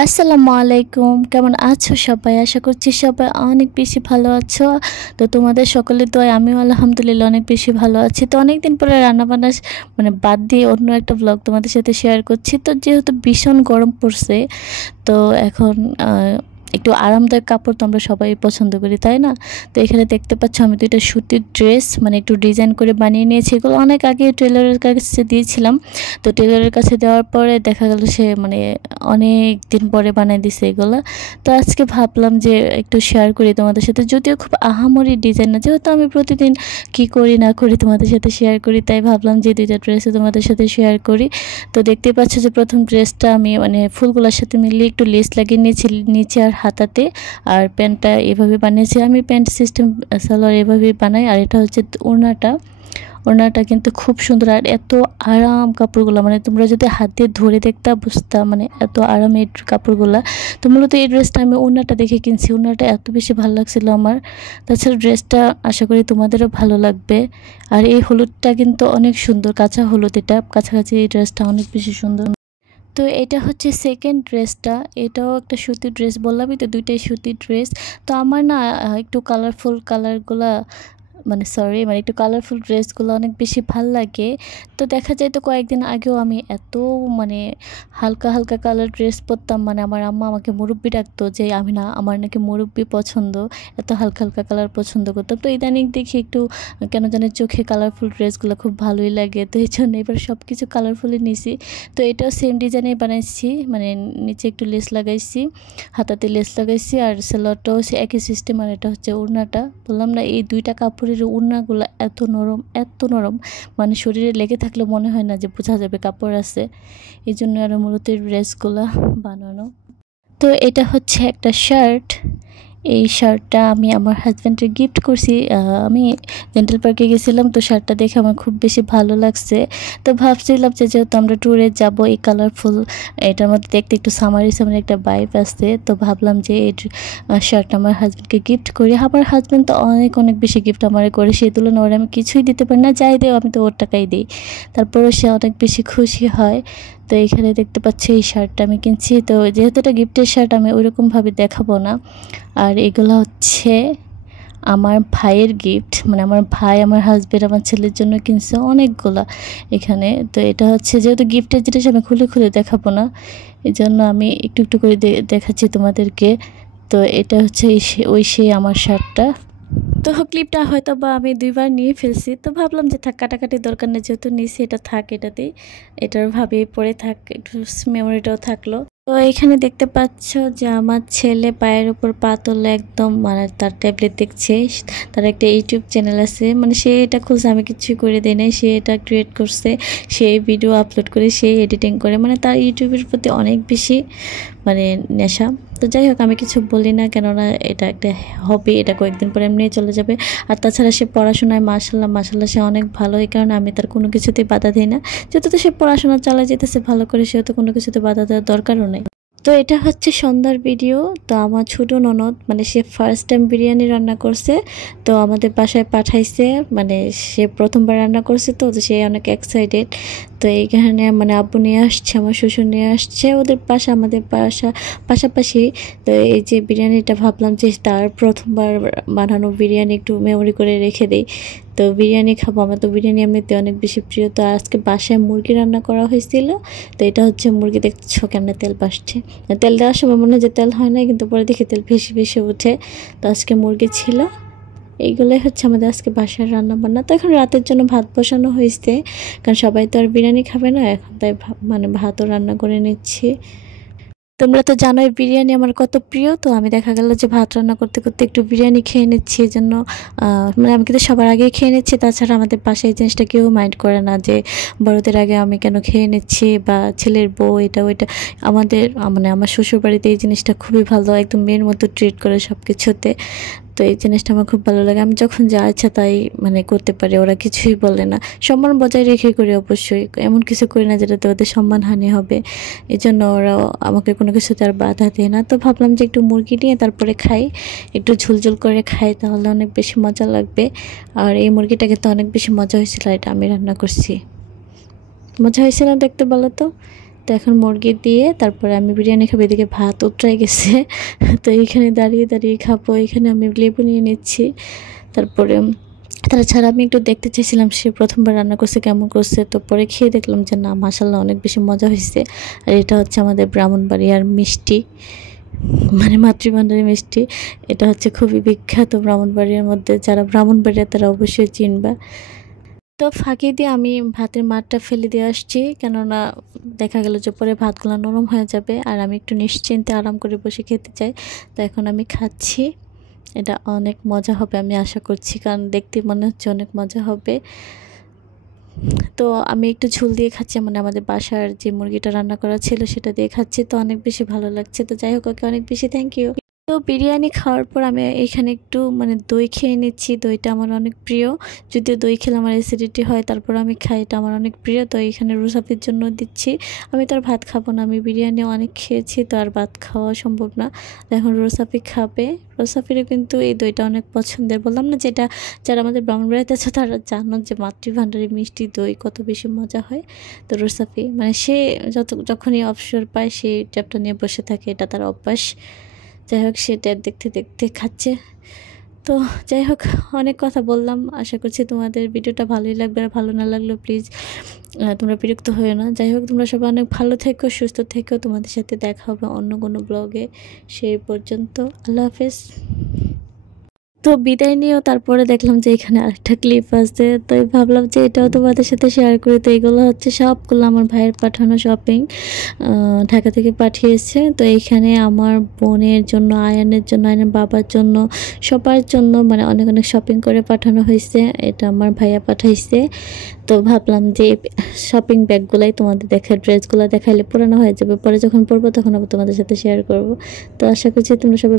আসসালামু আলাইকুম। কেমন আছো সবাই? আশা করছি সবাই অনেক বেশি ভালো আছো। তো তোমাদের সকলের দোয়ায় আমিও আলহামদুলিল্লাহ অনেক বেশি ভালো আছি। তো অনেকদিন পরে রান্নাবান্না মানে বাদ দিয়ে অন্য একটা ব্লগ তোমাদের সাথে শেয়ার করছি। তো যেহেতু ভীষণ গরম পড়ছে, তো এখন একটু আরামদায়ক কাপড় তো আমরা সবাই পছন্দ করি, তাই না? তো এখানে দেখতে পাচ্ছ আমি দুইটা সুতির ড্রেস মানে একটু ডিজাইন করে বানিয়ে নিয়েছি। এগুলো অনেক আগে টেলরের কাছে দিয়েছিলাম। তো টেলরের কাছে দেওয়ার পরে দেখা গেল সে মানে অনেক দিন পরে বানিয়ে দিছে এগুলো। তো আজকে ভাবলাম যে একটু শেয়ার করি তোমাদের সাথে, যদিও খুব আহামরি ডিজাইন না, যেহেতু আমি প্রতিদিন কি করি না করি তোমাদের সাথে শেয়ার করি, তাই ভাবলাম যে দুইটা ড্রেসে তোমাদের সাথে শেয়ার করি। তো দেখতেই পাচ্ছ যে প্রথম ড্রেসটা আমি মানে ফুলগুলোর সাথে মিলিয়ে একটু লেস লাগিয়ে নিয়েছি নিচে আর হাতাতে, আর প্যান্টটা এভাবে বানিয়েছি আমি। প্যান্ট সিস্টেম সালোয়ার এভাবেই বানাই। আর এটা হচ্ছে ওড়নাটা। ওড়নাটা কিন্তু খুব সুন্দর আর এত আরাম কাপড়গুলো, মানে তোমরা যদি হাত দিয়ে ধরে দেখতে বুঝতা মানে এত আরাম এই কাপড়গুলো। তো মূলত এই ড্রেসটা আমি ওড়নাটা দেখে কিনছি, ওড়নাটা এত বেশি ভালো লাগছিল আমার। তাছাড়া ড্রেসটা আশা করি তোমাদেরও ভালো লাগবে। আর এই হলুদটা কিন্তু অনেক সুন্দর, কাঁচা হলুদ, এটা কাছাকাছি এই ড্রেসটা অনেক বেশি সুন্দর। তো এটা হচ্ছে সেকেন্ড ড্রেসটা, এটাও একটা সুতির ড্রেস, বললামই তো দুইটাই সুতির ড্রেস। তো আমার না একটু কালারফুল কালারগুলা মানে সরি মানে একটু কালারফুল ড্রেসগুলো অনেক বেশি ভাল লাগে। তো দেখা যায় তো কয়েকদিন আগেও আমি এত মানে হালকা হালকা কালার ড্রেস পরতাম, মানে আমার আম্মা আমাকে মুরব্বি ডাকতো যে আমি না, আমার নাকি মুরব্বি পছন্দ, এত হালকা হালকা কালার পছন্দ করতাম। তো ইদানিং দেখি একটু কেন জানি চোখে কালারফুল ড্রেসগুলো খুব ভালোই লাগে, তো এই জন্য এবার সব কিছু কালারফুলই নিছি। তো এটাও সেম ডিজাইনে বানাইছি, মানে নিচে একটু লেস লাগাইছি, হাতাতে লেস লাগাইছি, আর সেলোয়ারটাও সে একই সিস্টেম। আর এটা হচ্ছে ওড়নাটা, বললাম না এই দুইটা কাপড়ের ওড়নাগুলো এত নরম এত নরম, মানে শরীরে লেগে থাকলে মনে হয় না যে বোঝা যাবে কাপড় আছে। এই জন্য আরও মূলত এই ড্রেসগুলো বানানো। তো এটা হচ্ছে একটা শার্ট। এই শার্টটা আমি আমার হাজব্যান্ডের গিফট করছি। আমি ডেন্টাল পার্কে গেছিলাম, তো শার্টটা দেখে আমার খুব বেশি ভালো লাগছে। তো ভাবছিলাম যে যেহেতু আমরা ট্যুরে যাব, এই কালারফুল এটার মধ্যে দেখতে একটু সামারি সামারি একটা ভাইব আসছে, তো ভাবলাম যে এই শার্টটা আমার হাজব্যান্ডকে গিফট করি। আমার হাজব্যান্ড তো অনেক অনেক বেশি গিফট আমার করে, সেই তুলনায় ওরা আমি কিছুই দিতে পারি না, যাই দেও আমি তো ওর টাকাই দিই, তারপরেও সে অনেক বেশি খুশি হয়। তো এখানে দেখতে পাচ্ছি এই শার্টটা আমি কিনছি। তো যেহেতু এটা গিফটের শার্ট আমি ওইরকমভাবে দেখাবো না। আর এগুলো হচ্ছে আমার ভাইয়ের গিফট, মানে আমার ভাই আমার হাজব্যান্ড আমার ছেলের জন্য কিনছে অনেকগুলা এখানে। তো এটা হচ্ছে যেহেতু গিফটের জিনিস আমি খুলে খুলে দেখাবো না, এই জন্য আমি একটু একটু করে দেখাচ্ছি তোমাদেরকে। তো এটা হচ্ছে ওই সেই আমার শার্টটা। তো ক্লিপটা হয়তো বা আমি দুইবার নিয়ে ফেলছি, তো ভাবলাম যে থাক, কাটাকাটি দরকার নেই, যেহেতু নিয়েছি এটা থাক, এটাতেই এটার ভাবে পরে থাক, একটু মেমোরিটাও থাকলো। তো এখানে দেখতে পাচ্ছ যে আমার ছেলে পায়ের উপর পা তুললে একদম, মানে তার ট্যাবলেট দেখছে। তার একটা ইউটিউব চ্যানেল আছে, মানে সে এটা খুলছে, আমি কিছুই করে দিই নাই, সে এটা ক্রিয়েট করছে, সে ভিডিও আপলোড করে, সে এডিটিং করে, মানে তার ইউটিউবের প্রতি অনেক বেশি মানে নেশা। তো যাই হোক আমি কিছু বলি না, কেননা এটা একটা হবি, এটা কয়েকদিন পরে এমনি চলে যাবে। আর তাছাড়া সে পড়াশোনায় মাশাল্লাহ মাশাল্লাহ সে অনেক ভালো, এই কারণে আমি তার কোনো কিছুতেই বাধা দিই না। যেহেতু তো সে পড়াশোনা চালা যেতেছে ভালো করে, সেহেতু কোনো কিছুতে বাধা দেওয়ার দরকারও নেই। তো এটা হচ্ছে সন্ধ্যার ভিডিও। তো আমার ছোট ননদ মানে সে ফার্স্ট টাইম বিরিয়ানি রান্না করছে, তো আমাদের বাসায় পাঠাইছে, মানে সে প্রথমবার রান্না করছে, তো সে অনেক এক্সাইটেড। তো এইখানে মানে আব্বু নিয়ে আসছে, আমার শ্বশুর নিয়ে আসছে, ওদের বাসা আমাদের বাসা পাশাপাশি। তো এই যে বিরিয়ানিটা ভাবলাম যে তার প্রথমবার বানানো বিরিয়ানি একটু মেমোরি করে রেখে দেই। তো বিরিয়ানি খাবো, আমার তো বিরিয়ানি এমনিতে অনেক বেশি প্রিয়। তো আজকে বাসায় মুরগি রান্না করা হয়েছিল। তো এটা হচ্ছে মুরগি, দেখছো কেমনে তেল বাসছে, তেল দেওয়ার সময় মনে হয় যে তেল হয় না, কিন্তু পরে দেখি তেল ভেসে ভেসে উঠে। তো আজকে মুরগি ছিল। এইগুলোই হচ্ছে আমাদের আজকে বাসার রান্না বান্না। তো এখন রাতের জন্য ভাত বসানো হয়েছে, কারণ সবাই তো আর বিরিয়ানি খাবে না এখন, তাই মানে ভাতও রান্না করে নিচ্ছি। তোমরা তো জানোই বিরিয়ানি আমার কত প্রিয়। তো আমি দেখা গেল যে ভাত রান্না করতে করতে একটু বিরিয়ানি খেয়ে নিচ্ছি, এই জন্য মানে আমি কিন্তু সবার আগেই খেয়ে নিচ্ছি। তাছাড়া আমাদের পাশে এই জিনিসটা কেউ মাইন্ড করে না যে বড়দের আগে আমি কেন খেয়ে নিচ্ছি, বা ছেলের বউ এটা ওইটা। আমাদের মানে আমার শ্বশুরবাড়িতে এই জিনিসটা খুবই ভালো, একদম মেয়ের মতো ট্রিট করে সব কিছুতে। তো এই জিনিসটা আমার খুব ভালো লাগে, আমি যখন যা ইচ্ছা তাই মানে করতে পারি, ওরা কিছুই বলে না। সম্মান বজায় রেখে করি অবশ্যই, এমন কিছু করি না যেটাতে ওদের সম্মানহানি হবে, এই জন্য ওরাও আমাকে কোনো কিছুতে আর বাধা দেয় না। তো ভাবলাম যে একটু মুরগি নিয়ে তারপরে খাই, একটু ঝোলঝোল করে খাই, তাহলে অনেক বেশি মজা লাগবে। আর এই মুরগিটাকে তো অনেক বেশি মজা হয়েছিল, এটা আমি রান্না করছি। মজা হয়েছে না দেখতে, বলো তো? তো এখন মুরগি দিয়ে তারপরে আমি বিরিয়ানি খাবো, এদিকে ভাত উতরাই গেছে। তো এইখানে দাঁড়িয়ে দাঁড়িয়ে খাবো, এখানে আমি লেবু নিয়ে নিচ্ছি। তারপরে তাছাড়া আমি একটু দেখতে চাইছিলাম সে প্রথমবার রান্না করছে কেমন করছে, তো পরে খেয়ে দেখলাম যে না মাশাআল্লাহ অনেক বেশি মজা হয়েছে। আর এটা হচ্ছে আমাদের ব্রাহ্মণবাড়িয়ার মিষ্টি, মানে মাতৃভাণ্ডারের মিষ্টি। এটা হচ্ছে খুবই বিখ্যাত ব্রাহ্মণবাড়িয়ার মধ্যে, যারা ব্রাহ্মণবাড়িয়া তারা অবশ্যই চিনবা। তো ফাঁকি দিয়ে আমি ভাতের মারটা ফেলে দিয়ে আসছি, কেননা দেখা গেল যে পরে ভাতগুলো নরম হয়ে যাবে, আর আমি একটু নিশ্চিন্তে আরাম করে বসে খেতে চাই। তো এখন আমি খাচ্ছি, এটা অনেক মজা হবে আমি আশা করছি, কারণ দেখতে মনে হচ্ছে অনেক মজা হবে। তো আমি একটু ঝোল দিয়ে খাচ্ছি, মানে আমাদের বাসার যে মুরগিটা রান্না করা ছিল সেটা দিয়ে খাচ্ছি, তো অনেক বেশি ভালো লাগছে। তো যাই হোক, ওকে অনেক বেশি থ্যাংক ইউ। তো বিরিয়ানি খাওয়ার পর আমি এখানে একটু মানে দই খেয়ে নিচ্ছি, দইটা আমার অনেক প্রিয়। যদিও দই খেলে আমার অ্যাসিডিটি হয়, তারপর আমি খাই, এটা আমার অনেক প্রিয়। তো এখানে রুসাফির জন্য দিচ্ছি। আমি তো আর ভাত খাবো না, আমি বিরিয়ানি অনেক খেয়েছি, তো আর ভাত খাওয়া সম্ভব না। এখন রুসাফি খাবে, রুসাফিরও কিন্তু এই দইটা অনেক পছন্দের। বললাম না, যেটা যারা আমাদের ব্রাহ্মণবাড়িতে আছে তারা জানো যে মাতৃভাণ্ডারের মিষ্টি দই কত বেশি মজা হয়। তো রুসাফি মানে সে যখনই অবসর পায় সে ট্যাপটা নিয়ে বসে থাকে, এটা তার অভ্যাস। যাই হোক, সে ট্যাপ দেখতে দেখতে খাচ্ছে। তো যাই হোক, অনেক কথা বললাম, আশা করছি তোমাদের ভিডিওটা ভালোই লাগবে। আর ভালো না লাগলেও প্লিজ তোমরা বিরক্ত হয়ে না। যাই হোক, তোমরা সবাই অনেক ভালো থেকো, সুস্থ থেকো। তোমাদের সাথে দেখা হবে অন্য কোনো ব্লগে। সেই পর্যন্ত আল্লাহ হাফেজ। তো বিদায় নিয়েও তারপরে দেখলাম যে এখানে আরেকটা ক্লিপ আছে, তো ভাবলাম যে এটাও তোমাদের সাথে শেয়ার করি। তো এইগুলো হচ্ছে সবগুলো আমার ভাইয়ের পাঠানো শপিং, ঢাকা থেকে পাঠিয়েছে। তো এইখানে আমার বোনের জন্য, আয়ানের জন্য, আয়ানের বাবার জন্য, সবার জন্য মানে অনেক অনেক শপিং করে পাঠানো হয়েছে। এটা আমার ভাইয়া পাঠাইছে। তো ভাবলাম যে শপিং ব্যাগগুলাই তোমাদের দেখা, ড্রেসগুলো দেখাইলে পুরানো হয়ে যাবে, পরে যখন পরবো তখন আবার তোমাদের সাথে শেয়ার করব। তো আশা করছি তোমরা সবাই